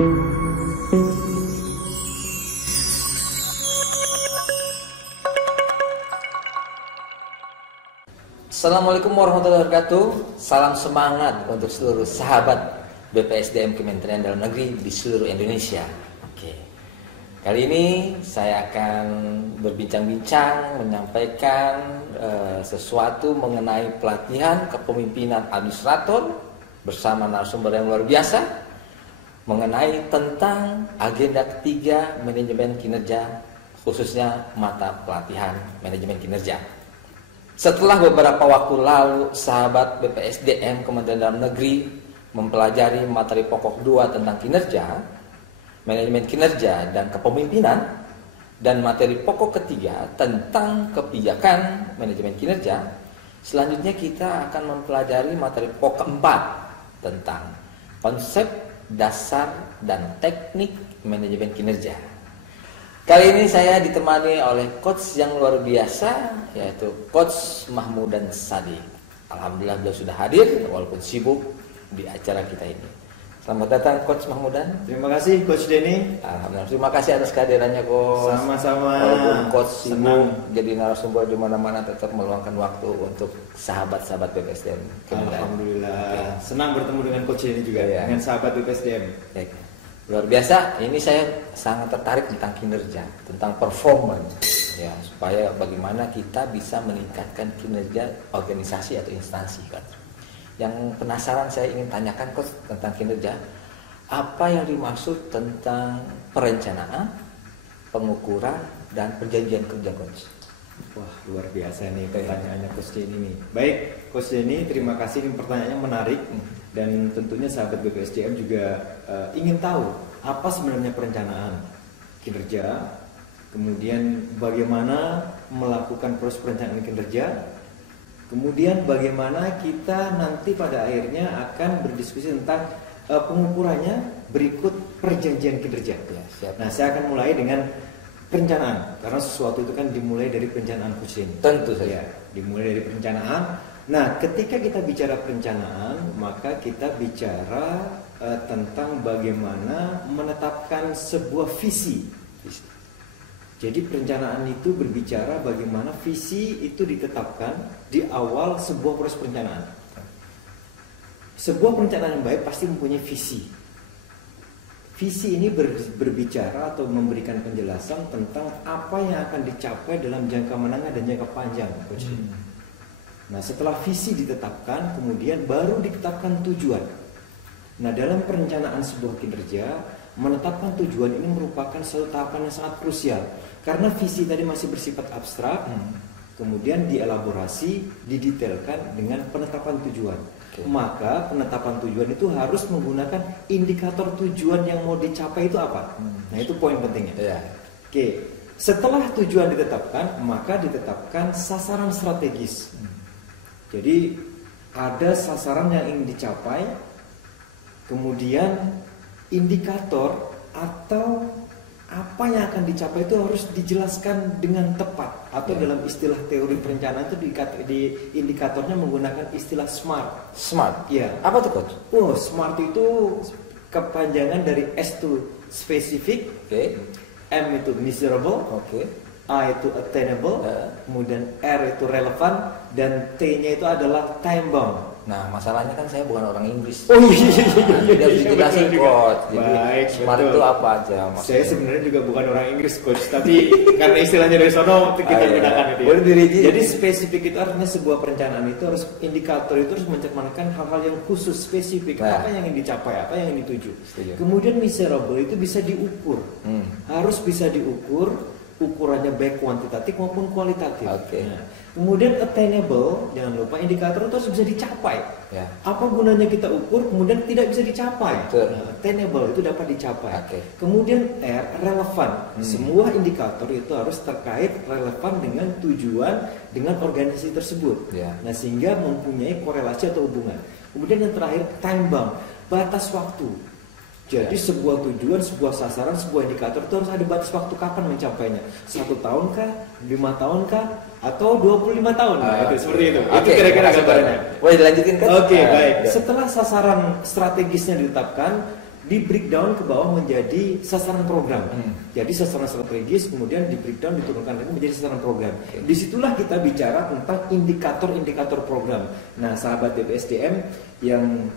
Assalamualaikum warahmatullahi wabarakatuh. Salam semangat untuk seluruh sahabat BPSDM Kementerian Dalam Negeri di seluruh Indonesia. Oke. Kali ini saya akan berbincang-bincang menyampaikan sesuatu mengenai pelatihan kepemimpinan administrator bersama narasumber yang luar biasa mengenai tentang agenda ketiga manajemen kinerja, khususnya mata pelatihan manajemen kinerja. Setelah beberapa waktu lalu, sahabat BPSDM Kementerian Dalam Negeri mempelajari materi pokok 2 tentang kinerja, manajemen kinerja dan kepemimpinan, dan materi pokok ketiga tentang kebijakan manajemen kinerja. Selanjutnya kita akan mempelajari materi pokok 4 tentang konsep dasar dan teknik manajemen kinerja. Kali ini saya ditemani oleh coach yang luar biasa, yaitu Coach Mahmudan Sadiq. Alhamdulillah beliau sudah hadir walaupun sibuk di acara kita ini. Selamat datang Coach Mahmudan. Terima kasih Coach Denny. Alhamdulillah, terima kasih atas kehadirannya Coach. Sama-sama. Walaupun Coach sibuk jadi narasumber di mana-mana, tetap meluangkan waktu untuk sahabat-sahabat BPSDM. Alhamdulillah. Senang bertemu dengan Coach Denny juga, ya. Dengan sahabat BPSDM. Baik. Luar biasa, ini saya sangat tertarik tentang kinerja, tentang performance, ya, supaya bagaimana kita bisa meningkatkan kinerja organisasi atau instansi, kan. Yang penasaran saya ingin tanyakan Coach tentang kinerja, apa yang dimaksud tentang perencanaan, pengukuran, dan perjanjian kerja, Coach? Wah, luar biasa nih pertanyaannya Coach Denny nih. Baik, Coach Denny, terima kasih, ini pertanyaannya menarik. Dan tentunya sahabat BPSDM juga ingin tahu apa sebenarnya perencanaan kinerja, kemudian bagaimana melakukan proses perencanaan kinerja, kemudian bagaimana kita nanti pada akhirnya akan berdiskusi tentang pengukurannya berikut perjanjian kinerja. Ya, siap. Nah, saya akan mulai dengan perencanaan, karena sesuatu itu kan dimulai dari perencanaan Coach Denny. Tentu saja. Ya, dimulai dari perencanaan. Nah, ketika kita bicara perencanaan, maka kita bicara tentang bagaimana menetapkan sebuah visi. Jadi perencanaan itu berbicara bagaimana visi itu ditetapkan di awal sebuah proses perencanaan. Sebuah perencanaan yang baik pasti mempunyai visi. Visi ini berbicara atau memberikan penjelasan tentang apa yang akan dicapai dalam jangka menengah dan jangka panjang. Nah, setelah visi ditetapkan, kemudian baru ditetapkan tujuan. Nah, dalam perencanaan sebuah kinerja, menetapkan tujuan ini merupakan suatu tahapan yang sangat krusial. Karena visi tadi masih bersifat abstrak, kemudian dielaborasi, didetailkan dengan penetapan tujuan. Maka penetapan tujuan itu harus menggunakan indikator tujuan yang mau dicapai itu apa. Nah, itu poin pentingnya. Oke, setelah tujuan ditetapkan, maka ditetapkan sasaran strategis. Jadi ada sasaran yang ingin dicapai, kemudian indikator atau apa yang akan dicapai itu harus dijelaskan dengan tepat, atau dalam istilah teori perencanaan itu di indikatornya menggunakan istilah SMART. SMART? Ya. Apa tuh Coach? Oh, SMART itu kepanjangan dari S itu specific, M itu measurable, A itu attainable, kemudian R itu relevant, dan T-nya itu adalah time bound. Nah, masalahnya kan saya bukan orang Inggris. Oh iya. Jadi harus dijelasin Coach. Jadi baik, SMART itu apa aja maksudnya? Saya sebenarnya juga bukan orang Inggris Coach, tapi karena istilahnya dari sono kita gunakan itu. Boleh dirinci. Jadi spesifik itu artinya sebuah perencanaan itu harus indikator itu harus mencerminkan hal-hal yang khusus spesifik, apa yang ingin dicapai, apa yang ingin dituju. Kemudian measurable itu bisa diukur. Harus bisa diukur, ukurannya baik kuantitatif maupun kualitatif. Nah, kemudian attainable, jangan lupa indikator itu harus bisa dicapai. Apa gunanya kita ukur kemudian tidak bisa dicapai? Nah, attainable itu dapat dicapai. Kemudian R, relevan. Semua indikator itu harus terkait relevan dengan tujuan dengan organisasi tersebut. Nah, sehingga mempunyai korelasi atau hubungan. Kemudian yang terakhir time bound, batas waktu. Jadi sebuah tujuan, sebuah sasaran, sebuah indikator itu harus ada batas waktu kapan mencapainya. 1 tahun kah, 5 tahun kah, atau 25 tahun. Nah, itu seperti itu. Itu kira-kira gambarannya. Boleh dilanjutin kan? Oke, baik. Setelah sasaran strategisnya ditetapkan, di breakdown ke bawah menjadi sasaran program. Jadi sasaran strategis kemudian di breakdown diturunkan lagi menjadi sasaran program. Disitulah kita bicara tentang indikator-indikator program. Nah, sahabat BPSDM yang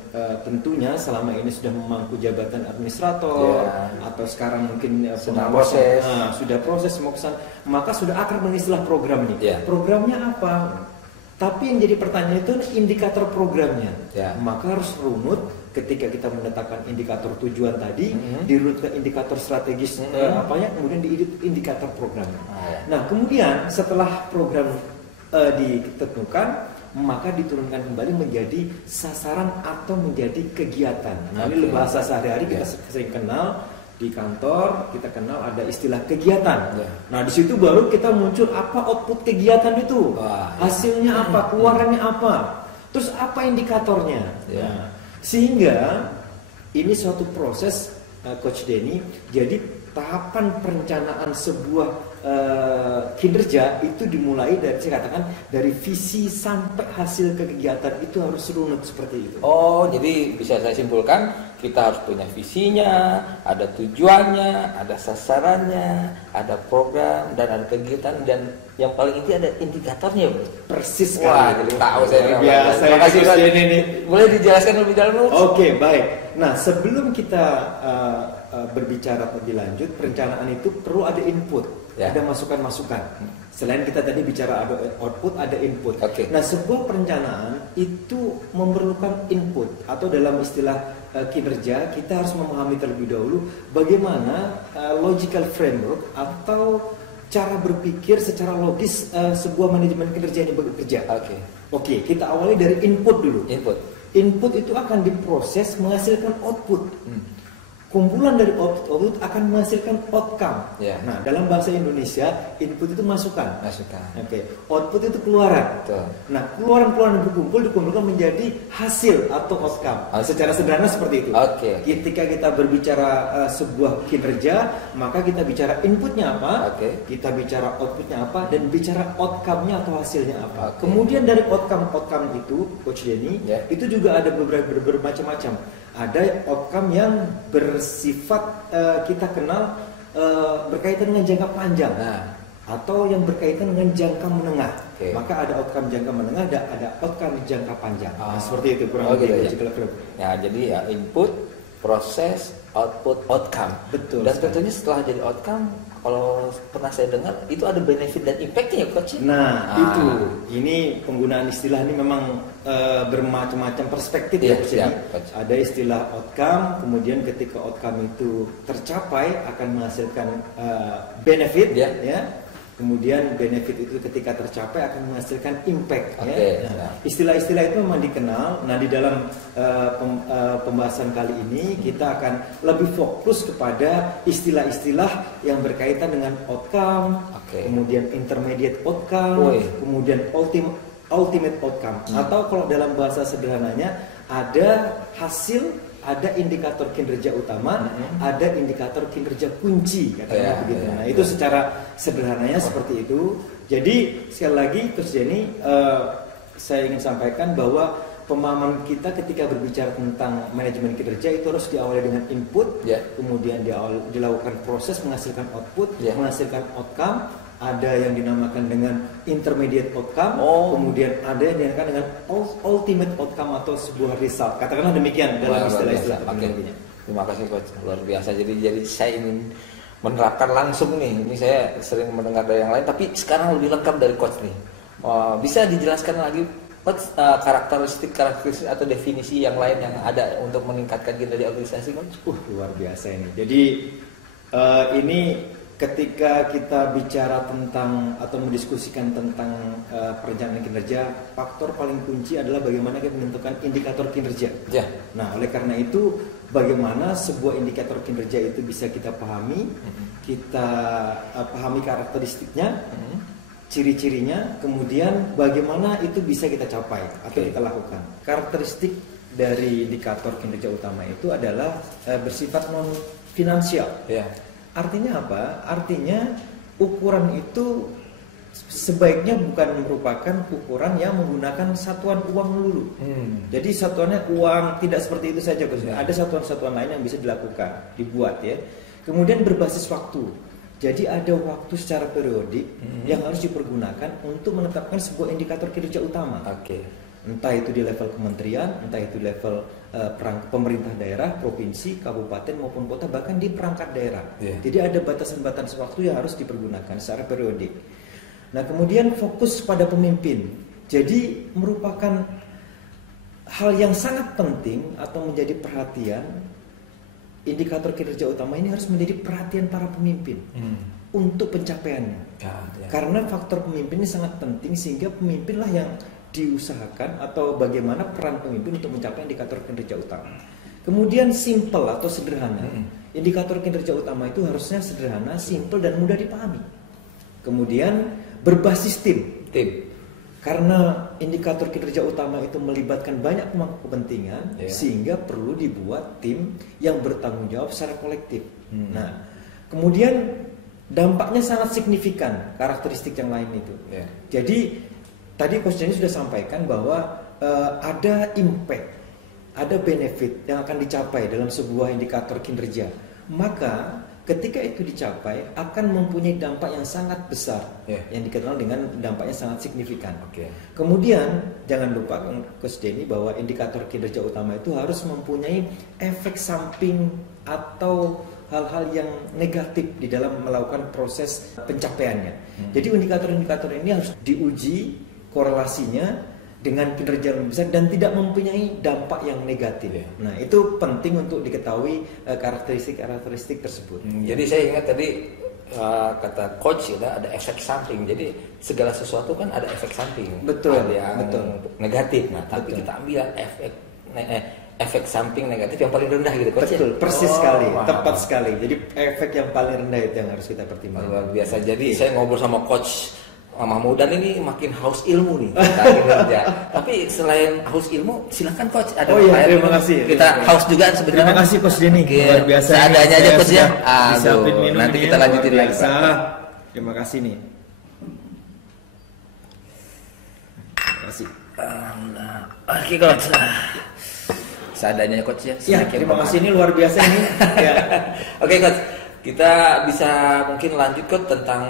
tentunya selama ini sudah memangku jabatan administrator atau sekarang mungkin sudah proses mau kesana, maka sudah akrab dengan istilah program ini. Programnya apa? Tapi yang jadi pertanyaan itu indikator programnya. Maka harus runut ketika kita menetapkan indikator tujuan tadi, dirunut ke indikator strategis kemudian di indikator program. Nah, kemudian setelah program ditentukan, maka diturunkan kembali menjadi sasaran atau menjadi kegiatan. Nah, ini bahasa sehari-hari kita sering kenal di kantor, kita kenal ada istilah kegiatan. Nah, di situ baru kita muncul apa output kegiatan itu, hasilnya apa, keluarannya apa, terus apa indikatornya. Nah, sehingga ini suatu proses, Coach Denny. Jadi tahapan perencanaan sebuah kinerja itu dimulai dari, saya katakan, dari visi sampai hasil kegiatan itu harus runut seperti itu. Oh, jadi bisa saya simpulkan kita harus punya visinya, ada tujuannya, ada sasarannya, ada program dan ada kegiatan, dan yang paling inti ada indikatornya, bro. Persis sekali. Wah, jadi tahu saya. Biasa. Terima kasih, Coach. Ini boleh dijelaskan lebih dalam? Oke, baik. Nah, sebelum kita berbicara lebih lanjut, perencanaan itu perlu ada input. Ada masukan-masukan. Selain kita tadi bicara ada output, ada input. Nah, sebuah perencanaan itu memerlukan input, atau dalam istilah kinerja kita harus memahami terlebih dahulu bagaimana logical framework atau cara berpikir secara logis sebuah manajemen kinerja ini bekerja. Oke, kita awali dari input dulu. Input itu akan diproses menghasilkan output. Kumpulan dari output akan menghasilkan outcome. Nah, dalam bahasa Indonesia, input itu masukan. Output itu keluaran. Nah, keluaran-keluaran yang dikumpulkan menjadi hasil atau outcome. Secara sederhana seperti itu. Ketika kita berbicara sebuah kinerja, maka kita bicara inputnya apa, kita bicara outputnya apa, dan bicara outcome-nya atau hasilnya apa. Kemudian dari outcome itu, Coach Denny, itu juga ada bermacam-macam. Ada outcome yang bersifat kita kenal berkaitan dengan jangka panjang, atau yang berkaitan dengan jangka menengah. Maka ada outcome jangka menengah, ada outcome jangka panjang. Seperti itu kurang lebih. Jadi input, proses, output, outcome. Betul. Dan tentunya setelah jadi outcome, kalau pernah saya dengar itu ada benefit dan impact-nya, Coach. Nah, itu. Ini penggunaan istilah ini memang bermacam-macam perspektif ya. Ada istilah outcome, kemudian ketika outcome itu tercapai akan menghasilkan benefit Kemudian benefit itu ketika tercapai akan menghasilkan impact. Istilah-istilah itu memang dikenal. Nah, di dalam pembahasan kali ini kita akan lebih fokus kepada istilah-istilah yang berkaitan dengan outcome, kemudian intermediate outcome, kemudian ultimate outcome. Atau kalau dalam bahasa sederhananya ada hasil, ada indikator kinerja utama, ada indikator kinerja kunci, katanya begitu. Nah, itu secara sederhananya seperti itu. Jadi sekali lagi, Coach Denny, saya ingin sampaikan bahwa pemahaman kita ketika berbicara tentang manajemen kinerja itu harus diawali dengan input, kemudian dilakukan proses menghasilkan output, menghasilkan outcome. Ada yang dinamakan dengan intermediate outcome, kemudian ada yang dinamakan dengan ultimate outcome atau sebuah result. Katakanlah demikian dalam istilah-istilah teknologinya. Terima kasih, Coach, luar biasa. Jadi saya ingin menerapkan langsung nih. Ini saya sering mendengar dari yang lain, tapi sekarang lebih lengkap dari Coach nih. Bisa dijelaskan lagi, Coach, karakteristik atau definisi yang lain yang ada untuk meningkatkan kinerja organisasi, Coach? Luar biasa ini. Jadi ini ketika kita bicara tentang atau mendiskusikan tentang perencanaan kinerja, faktor paling kunci adalah bagaimana kita menentukan indikator kinerja. Nah, oleh karena itu, bagaimana sebuah indikator kinerja itu bisa kita pahami, kita pahami karakteristiknya, ciri-cirinya, kemudian bagaimana itu bisa kita capai atau kita lakukan. Karakteristik dari indikator kinerja utama itu adalah bersifat non finansial. Artinya apa? Artinya ukuran itu sebaiknya bukan merupakan ukuran yang menggunakan satuan uang dulu. Jadi satuannya uang, tidak seperti itu saja, Coach. Ada satuan-satuan lain yang bisa dilakukan, dibuat ya. Kemudian berbasis waktu. Jadi ada waktu secara periodik yang harus dipergunakan untuk menetapkan sebuah indikator kinerja utama. Entah itu di level kementerian, entah itu di level pemerintah daerah, provinsi, kabupaten maupun kota, bahkan di perangkat daerah. Jadi ada batasan-batasan waktu yang harus dipergunakan secara periodik. Nah, kemudian fokus pada pemimpin. Jadi merupakan hal yang sangat penting atau menjadi perhatian. Indikator kinerja utama ini harus menjadi perhatian para pemimpin untuk pencapaiannya. Karena faktor pemimpin ini sangat penting, sehingga pemimpinlah yang diusahakan atau bagaimana peran pemimpin untuk mencapai indikator kinerja utama. Kemudian simple atau sederhana. Indikator kinerja utama itu harusnya sederhana, simple dan mudah dipahami. Kemudian berbasis tim. Karena indikator kinerja utama itu melibatkan banyak pemangku kepentingan, sehingga perlu dibuat tim yang bertanggung jawab secara kolektif. Nah, kemudian dampaknya sangat signifikan karakteristik yang lain itu. Jadi tadi Coach Denny sudah sampaikan bahwa ada impact, ada benefit yang akan dicapai dalam sebuah indikator kinerja. Maka ketika itu dicapai akan mempunyai dampak yang sangat besar, yang dikenal dengan dampaknya sangat signifikan. Kemudian jangan lupa Coach Denny bahwa indikator kinerja utama itu harus mempunyai efek samping atau hal-hal yang negatif di dalam melakukan proses pencapaiannya. Jadi indikator-indikator ini harus diuji korelasinya dengan kinerja yang besar dan tidak mempunyai dampak yang negatif. Nah, itu penting untuk diketahui karakteristik tersebut. Jadi saya ingat tadi kata coach ya, ada efek samping. Jadi segala sesuatu kan ada efek samping. Betul. Ada yang negatif. Nah, tapi kita ambil efek samping negatif yang paling rendah gitu, coach. Betul, persis sekali, tepat sekali. Jadi efek yang paling rendah itu yang harus kita pertimbangkan. Luar biasa. Jadi saya ngobrol sama coach Mahmudan ini makin haus ilmu nih kinerja. Tapi selain haus ilmu, silakan coach. Ada terima kasih. Kita haus juga sebenarnya. Terima kasih Coach Denny. Luar biasa. Seadanya aja coach ya. Nanti kita lanjutin lagi. Terima kasih nih. Terima kasih. Oke coach. Seadanya coach ya. Terima kasih, ini luar biasa ini. Oke coach, kita bisa mungkin lanjut coach tentang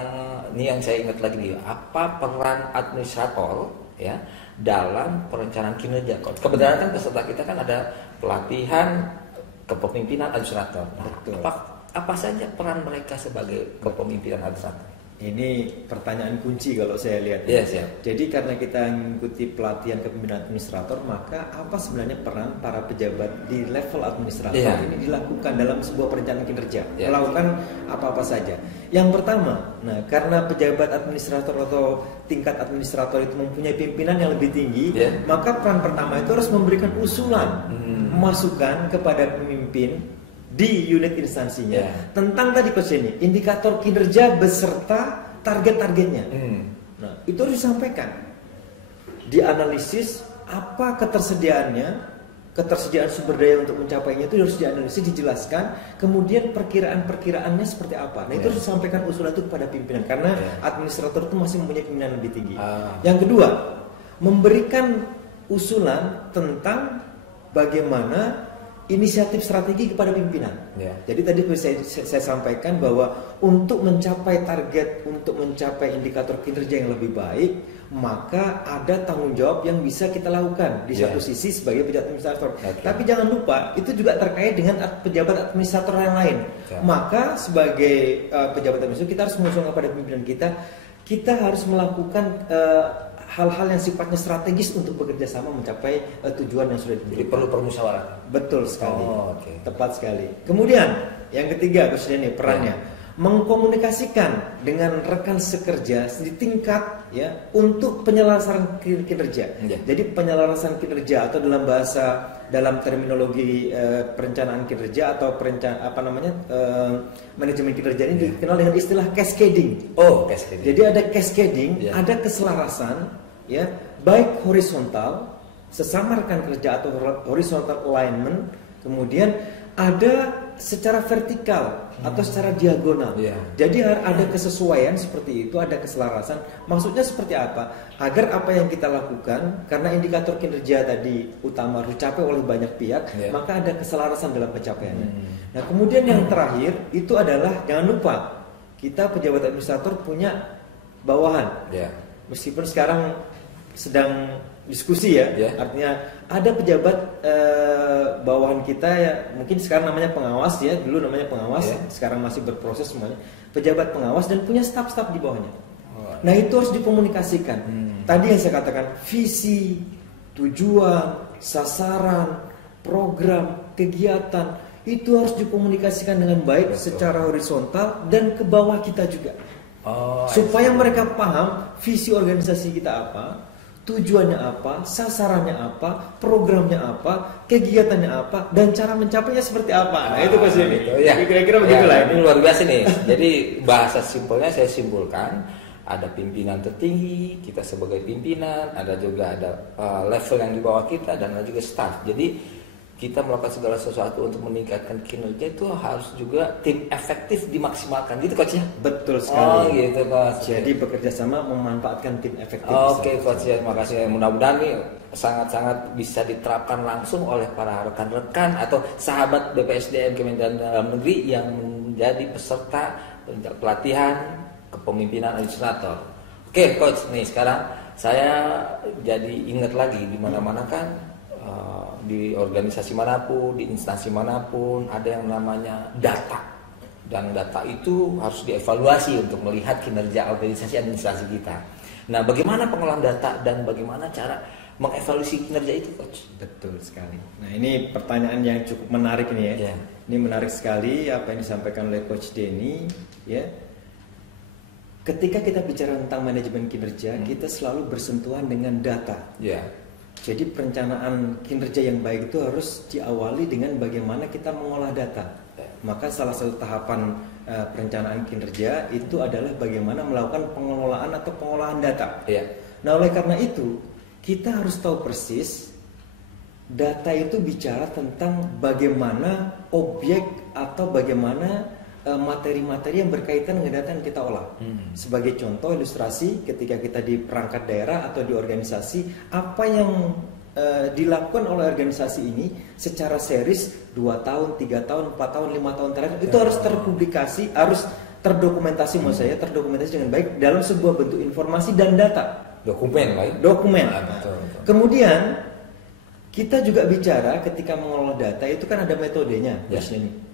ini yang saya ingat lagi nih, apa peran administrator ya dalam perencanaan kinerja. Kebetulan kan peserta kita kan ada pelatihan kepemimpinan administrator. Apa saja peran mereka sebagai kepemimpinan administrator? Ini pertanyaan kunci kalau saya lihat. Jadi karena kita mengikuti pelatihan kepemimpinan administrator, maka apa sebenarnya peran para pejabat di level administrator ini dilakukan dalam sebuah perencanaan kinerja? Melakukan apa-apa saja. Yang pertama, karena pejabat administrator atau tingkat administrator itu mempunyai pimpinan yang lebih tinggi, maka peran pertama itu harus memberikan usulan, masukan kepada pemimpin di unit instansinya tentang tadi Coach Denny, indikator kinerja beserta target-targetnya. Nah, itu harus disampaikan, dianalisis apa ketersediaan sumber daya untuk mencapainya itu harus dianalisis, dijelaskan, kemudian perkiraannya seperti apa. Nah, itu harus disampaikan usulan itu kepada pimpinan karena administrator itu masih mempunyai pimpinan lebih tinggi. Yang kedua, memberikan usulan tentang bagaimana inisiatif strategi kepada pimpinan. Jadi tadi saya sampaikan bahwa untuk mencapai target, untuk mencapai indikator kinerja yang lebih baik, maka ada tanggung jawab yang bisa kita lakukan di satu sisi sebagai pejabat administrator. Tapi jangan lupa itu juga terkait dengan pejabat administrator yang lain. Maka sebagai pejabat administrator kita harus mengusulkan kepada pimpinan kita harus melakukan hal-hal yang sifatnya strategis untuk bekerja sama mencapai tujuan yang sudah ditentukan. Jadi perlu permusyawaratan. Betul sekali. Tepat sekali. Kemudian yang ketiga Coach Denny, perannya mengkomunikasikan dengan rekan sekerja di tingkat untuk penyelarasan kinerja. Jadi penyelarasan kinerja atau dalam terminologi perencanaan kinerja atau manajemen kinerja ini dikenal dengan istilah cascading. Cascading. Jadi ada cascading, ada keselarasan baik horizontal sesama rekan kerja atau horizontal alignment, kemudian ada secara vertikal atau secara diagonal. Jadi ada kesesuaian seperti itu, ada keselarasan. Maksudnya seperti apa? Agar apa yang kita lakukan, karena indikator kinerja tadi utama harus dicapai oleh banyak pihak, maka ada keselarasan dalam pencapaiannya. Nah, kemudian yang terakhir itu adalah jangan lupa kita pejabat administrator punya bawahan. Meskipun sekarang sedang diskusi artinya ada pejabat bawahan kita ya, mungkin sekarang namanya pengawas ya, dulu namanya pengawas, sekarang masih berproses semuanya, pejabat pengawas dan punya staf-staf di bawahnya. Nah, itu harus dikomunikasikan. Tadi yang saya katakan, visi, tujuan, sasaran, program, kegiatan itu harus dikomunikasikan dengan baik secara horizontal dan ke bawah kita juga. Supaya mereka paham visi organisasi kita apa, tujuannya apa, sasarannya apa, programnya apa, kegiatannya apa, dan cara mencapainya seperti apa. Nah, itu Coach Denny. Kira-kira begitulah. Ini luar biasa nih. Jadi bahasa simpelnya saya simpulkan, ada pimpinan tertinggi, kita sebagai pimpinan, ada juga ada level yang di bawah kita, dan ada juga staff. Jadi kita melakukan segala sesuatu untuk meningkatkan kinerja itu harus juga tim efektif dimaksimalkan, gitu Coach ya? Betul sekali. Gitu Coach. Jadi bekerja sama memanfaatkan tim efektif. Oke Coach ya, terima kasih. Mudah-mudahan nih sangat-sangat bisa diterapkan langsung oleh para rekan-rekan atau sahabat BPSDM Kementerian Dalam Negeri yang menjadi peserta pelatihan kepemimpinan administrator. Oke Coach, nih sekarang saya jadi ingat lagi di mana-mana kan, di organisasi manapun, di instansi manapun ada yang namanya data, dan data itu harus dievaluasi untuk melihat kinerja organisasi administrasi kita. Nah, bagaimana pengolahan data dan bagaimana cara mengevaluasi kinerja itu, Coach? Betul sekali. Nah, ini pertanyaan yang cukup menarik ini ya. Ini menarik sekali apa yang disampaikan oleh Coach Denny ya. Ketika kita bicara tentang manajemen kinerja, kita selalu bersentuhan dengan data. Jadi perencanaan kinerja yang baik itu harus diawali dengan bagaimana kita mengolah data. Maka salah satu tahapan perencanaan kinerja itu adalah bagaimana melakukan pengelolaan atau pengolahan data. Nah, oleh karena itu kita harus tahu persis data itu bicara tentang bagaimana objek atau bagaimana materi-materi yang berkaitan dengan data yang kita olah. Sebagai contoh ilustrasi, ketika kita di perangkat daerah atau di organisasi, apa yang dilakukan oleh organisasi ini secara series 2 tahun, 3 tahun, 4 tahun, 5 tahun terakhir itu harus terpublikasi, harus terdokumentasi, maksud saya terdokumentasi dengan baik dalam sebuah bentuk informasi dan data. Dokumen. Betul. Kemudian kita juga bicara ketika mengolah data itu kan ada metodenya,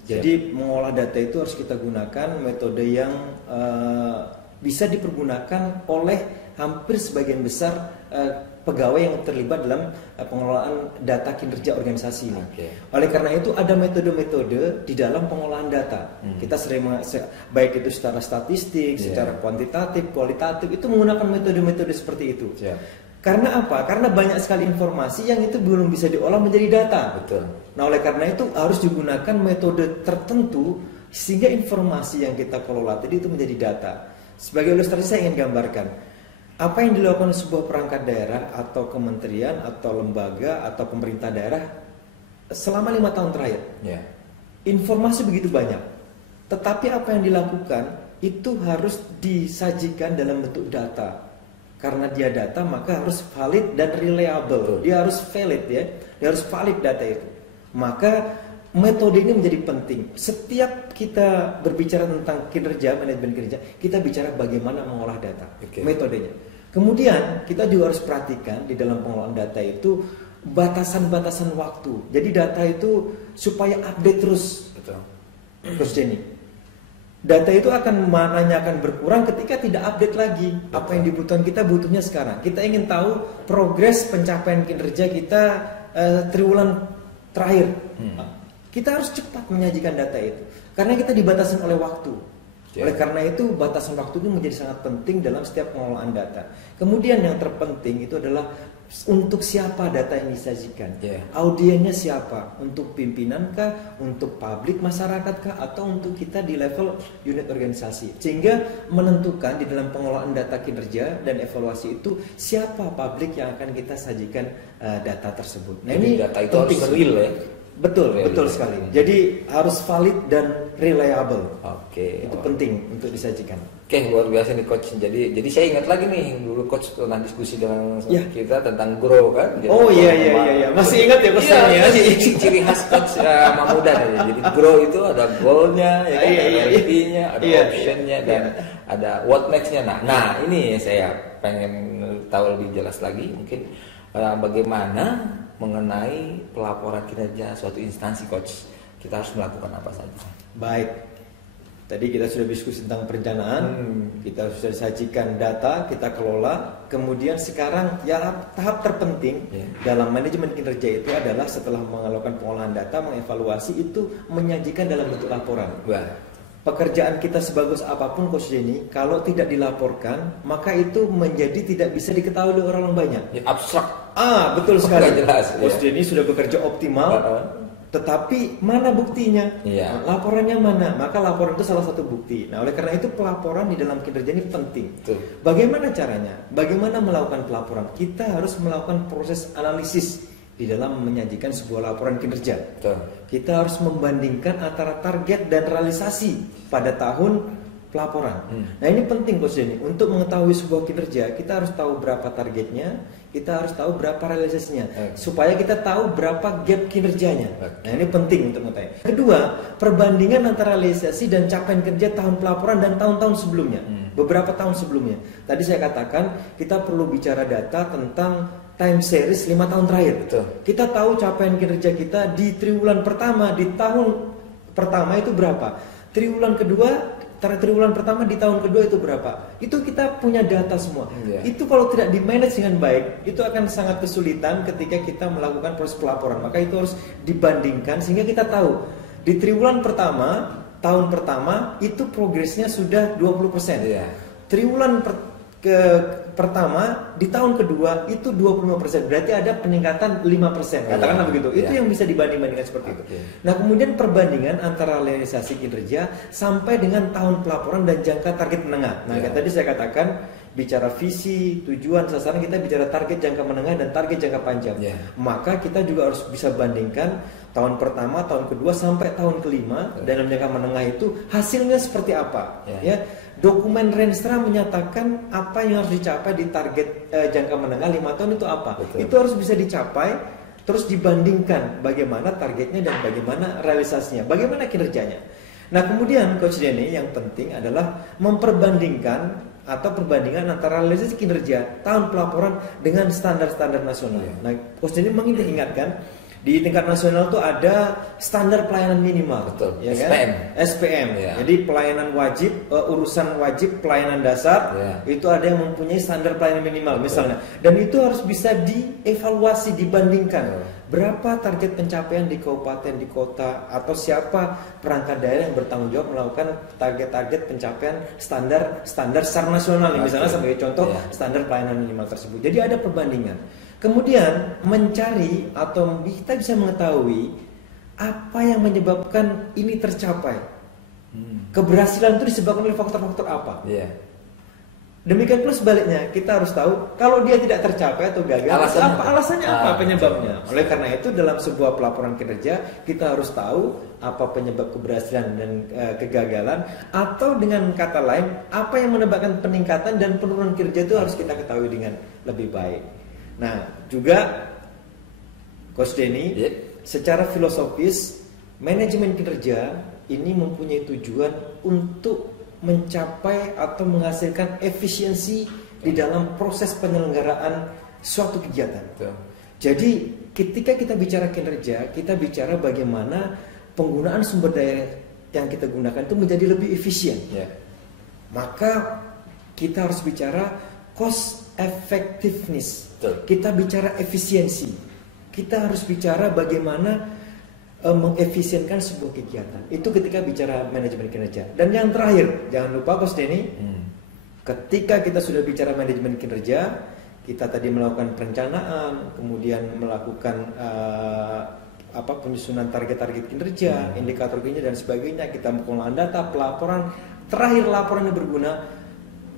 Jadi mengolah data itu harus kita gunakan metode yang bisa dipergunakan oleh hampir sebagian besar pegawai yang terlibat dalam pengelolaan data kinerja organisasi ini. Oleh karena itu ada metode-metode di dalam pengolahan data. Kita sering baik itu secara statistik, secara kuantitatif, kualitatif itu menggunakan metode-metode seperti itu. Karena apa? Karena banyak sekali informasi yang itu belum bisa diolah menjadi data. Nah, oleh karena itu harus digunakan metode tertentu sehingga informasi yang kita kelola tadi itu menjadi data. Sebagai ilustrasi saya ingin gambarkan apa yang dilakukan sebuah perangkat daerah atau kementerian atau lembaga atau pemerintah daerah selama 5 tahun terakhir. Informasi begitu banyak, tetapi apa yang dilakukan itu harus disajikan dalam bentuk data. Karena dia data maka harus valid dan reliable. Dia harus valid ya. Dia harus valid data itu. Maka metode ini menjadi penting. Setiap kita berbicara tentang kinerja, manajemen kinerja, kita bicara bagaimana mengolah data. Metodenya. Kemudian kita juga harus perhatikan di dalam pengolahan data itu batasan-batasan waktu. Jadi data itu supaya update terus. Terus Jenny. Data itu mananya akan berkurang ketika tidak update lagi. Apa yang dibutuhkan kita butuhnya sekarang. Kita ingin tahu progres pencapaian kinerja kita triwulan terakhir. Kita harus cepat menyajikan data itu. Karena kita dibatasi oleh waktu. Oleh karena itu batasan waktu itu menjadi sangat penting dalam setiap pengelolaan data. Kemudian yang terpenting itu adalah untuk siapa data yang disajikan. Audiennya siapa? Untuk pimpinan kah? Untuk publik masyarakat kah? Atau untuk kita di level unit organisasi? Sehingga menentukan di dalam pengelolaan data kinerja dan evaluasi itu siapa publik yang akan kita sajikan data tersebut. Nah, jadi ini data itu harus real ya. Betul, betul sekali. Jadi harus valid dan reliable. Oke. Itu penting untuk disajikan. Oke, luar biasa nih coach. Jadi saya ingat lagi nih dulu coach pernah diskusi dengan kita tentang grow kan. Jadi, iya. Masih ingat ya pesannya? Iya, ciri khas coach Mahmudan ya. Jadi grow itu ada goalnya, ya kan? Ada IP-nya, ada optionnya, dan ada what next-nya. Nah, ini saya pengen tahu lebih jelas lagi mungkin bagaimana mengenai pelaporan kinerja suatu instansi coach. Kita harus melakukan apa saja? Baik. Tadi kita sudah diskusi tentang perencanaan, kita sudah sajikan data, kita kelola. Kemudian sekarang ya tahap terpenting dalam manajemen kinerja itu adalah setelah melakukan pengolahan data, mengevaluasi itu menyajikan dalam bentuk laporan. Pekerjaan kita sebagus apapun Coach Denny, kalau tidak dilaporkan, maka itu menjadi tidak bisa diketahui oleh orang banyak. Ya, abstrak. Betul sekali. Jelas, Coach Denny sudah bekerja optimal. Tetapi mana buktinya? Laporannya mana? Maka laporan itu salah satu bukti. Nah, oleh karena itu pelaporan di dalam kinerja ini penting. Bagaimana caranya? Bagaimana melakukan pelaporan? Kita harus melakukan proses analisis di dalam menyajikan sebuah laporan kinerja. Kita harus membandingkan antara target dan realisasi pada tahun pelaporan. Nah, ini penting Coach Denny. Untuk mengetahui sebuah kinerja, kita harus tahu berapa targetnya, kita harus tahu berapa realisasinya, supaya kita tahu berapa gap kinerjanya. Nah, ini penting untuk mengetahui. Kedua, perbandingan antara realisasi dan capaian kerja tahun pelaporan dan tahun-tahun sebelumnya, beberapa tahun sebelumnya. Tadi saya katakan kita perlu bicara data tentang time series 5 tahun terakhir. Kita tahu capaian kinerja kita di triwulan pertama di tahun pertama itu berapa, triwulan pertama di tahun kedua itu berapa. Itu kita punya data semua. Itu kalau tidak di-manage dengan baik, itu akan sangat kesulitan ketika kita melakukan proses pelaporan. Maka itu harus dibandingkan sehingga kita tahu di triwulan pertama, tahun pertama itu progresnya sudah 20%. Triwulan pertama di tahun kedua itu 25%, berarti ada peningkatan 5%, katakanlah begitu. Itu yang bisa dibanding-bandingkan seperti itu. Nah, kemudian perbandingan antara realisasi kinerja sampai dengan tahun pelaporan dan jangka target menengah. Nah, tadi saya katakan bicara visi, tujuan, sasaran, kita bicara target jangka menengah dan target jangka panjang. Maka kita juga harus bisa bandingkan tahun pertama, tahun kedua sampai tahun kelima dalam jangka menengah itu hasilnya seperti apa. Dokumen Renstra menyatakan apa yang harus dicapai di target jangka menengah 5 tahun itu apa. Itu harus bisa dicapai, terus dibandingkan bagaimana targetnya dan bagaimana realisasinya, bagaimana kinerjanya. Nah, kemudian Coach Denny yang penting adalah memperbandingkan atau perbandingan antara realisasi kinerja tahun pelaporan dengan standar-standar nasional. Nah, Coach Denny mengingatkan di tingkat nasional tuh ada standar pelayanan minimal, ya kan? SPM. Jadi pelayanan wajib, urusan wajib pelayanan dasar itu ada yang mempunyai standar pelayanan minimal misalnya. Dan itu harus bisa dievaluasi, dibandingkan berapa target pencapaian di kabupaten, di kota, atau siapa perangkat daerah yang bertanggung jawab melakukan target-target pencapaian standar secara nasional. Misalnya sebagai contoh standar pelayanan minimal tersebut. Jadi ada perbandingan. Kemudian mencari atau kita bisa mengetahui apa yang menyebabkan ini tercapai. Keberhasilan itu disebabkan oleh faktor-faktor apa. Demikian pula sebaliknya, kita harus tahu kalau dia tidak tercapai atau gagal, alasannya apa penyebabnya. Oleh karena itu dalam sebuah pelaporan kinerja kita harus tahu apa penyebab keberhasilan dan kegagalan, atau dengan kata lain apa yang menyebabkan peningkatan dan penurunan kinerja itu harus kita ketahui dengan lebih baik. Nah, juga Coach Denny, secara filosofis manajemen kinerja ini mempunyai tujuan untuk mencapai atau menghasilkan efisiensi di dalam proses penyelenggaraan suatu kegiatan. Jadi ketika kita bicara kinerja, kita bicara bagaimana penggunaan sumber daya yang kita gunakan itu menjadi lebih efisien. Maka kita harus bicara cost effectiveness. Kita bicara efisiensi. Kita harus bicara bagaimana mengefisienkan sebuah kegiatan. Itu ketika bicara manajemen kinerja. Dan yang terakhir, jangan lupa Coach Denny, ketika kita sudah bicara manajemen kinerja, kita tadi melakukan perencanaan, kemudian melakukan penyusunan target-target kinerja, indikator kinerja dan sebagainya, kita pengolahan data, pelaporan, terakhir laporan yang berguna.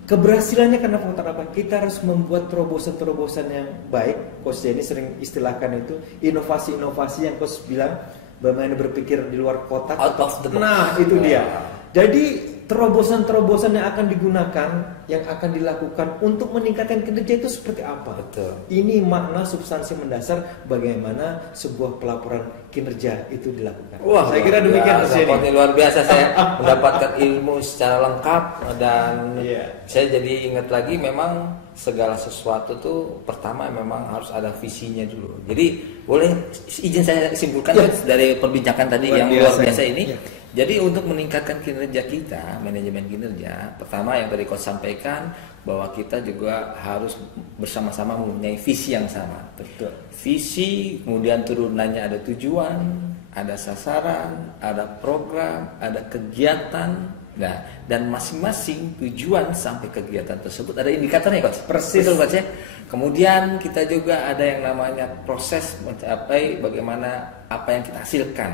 Keberhasilannya karena faktor apa? Kita harus membuat terobosan-terobosan yang baik. Coach Denny sering istilahkan itu inovasi-inovasi yang Coach bilang bagaimana berpikir di luar kotak. Out of the box. Nah, itu dia. Jadi terobosan-terobosan yang akan digunakan, yang akan dilakukan untuk meningkatkan kinerja itu seperti apa? Betul. Ini makna substansi mendasar bagaimana sebuah pelaporan kinerja itu dilakukan. Wah, saya kira demikian. Ini luar biasa, saya mendapatkan ilmu secara lengkap dan saya jadi ingat lagi memang segala sesuatu tuh pertama memang harus ada visinya dulu. Jadi boleh izin saya simpulkan dari perbincangan tadi yang luar biasa ini. Jadi untuk meningkatkan kinerja kita, manajemen kinerja, pertama yang tadi Coach sampaikan bahwa kita juga harus bersama-sama mempunyai visi yang sama. Betul. Visi, kemudian turunannya ada tujuan, ada sasaran, ada program, ada kegiatan. Nah, dan masing-masing tujuan sampai kegiatan tersebut ada indikatornya, Coach. Persis. Betul, Coach ya. Kemudian kita juga ada yang namanya proses mencapai bagaimana apa yang kita hasilkan.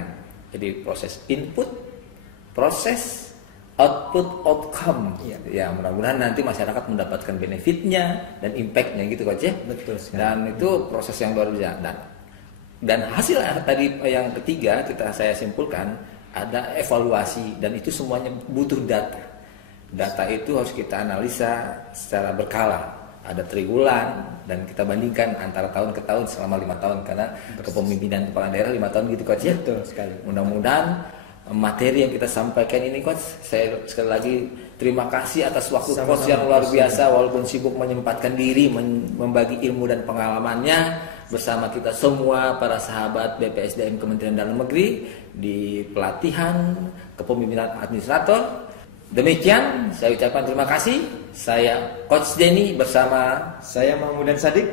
Jadi proses input, proses, output, outcome. Ya, mudah-mudahan nanti masyarakat mendapatkan benefitnya dan impactnya gitu, Coach ya. Betul sekali. Dan itu proses yang luar biasa. Dan hasil tadi yang ketiga saya simpulkan ada evaluasi dan itu semuanya butuh data. Data itu harus kita analisa secara berkala. Ada triwulan dan kita bandingkan antara tahun ke tahun selama 5 tahun karena kepemimpinan kepala daerah 5 tahun gitu, Coach ya. Betul sekali. Mudah-mudahan materi yang kita sampaikan ini, Coach, saya sekali lagi terima kasih atas waktu Coach yang luar biasa walaupun sibuk menyempatkan diri membagi ilmu dan pengalamannya bersama kita semua para sahabat BPSDM Kementerian Dalam Negeri di pelatihan kepemimpinan administrator. Demikian saya ucapkan terima kasih. Saya Coach Denny bersama saya Mahmudan Sadik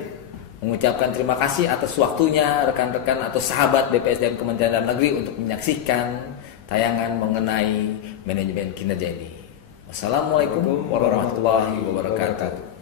mengucapkan terima kasih atas waktunya rekan-rekan atau sahabat BPSDM Kementerian Dalam Negeri untuk menyaksikan tayangan mengenai manajemen kinerja ini. Wassalamualaikum warahmatullahi wabarakatuh.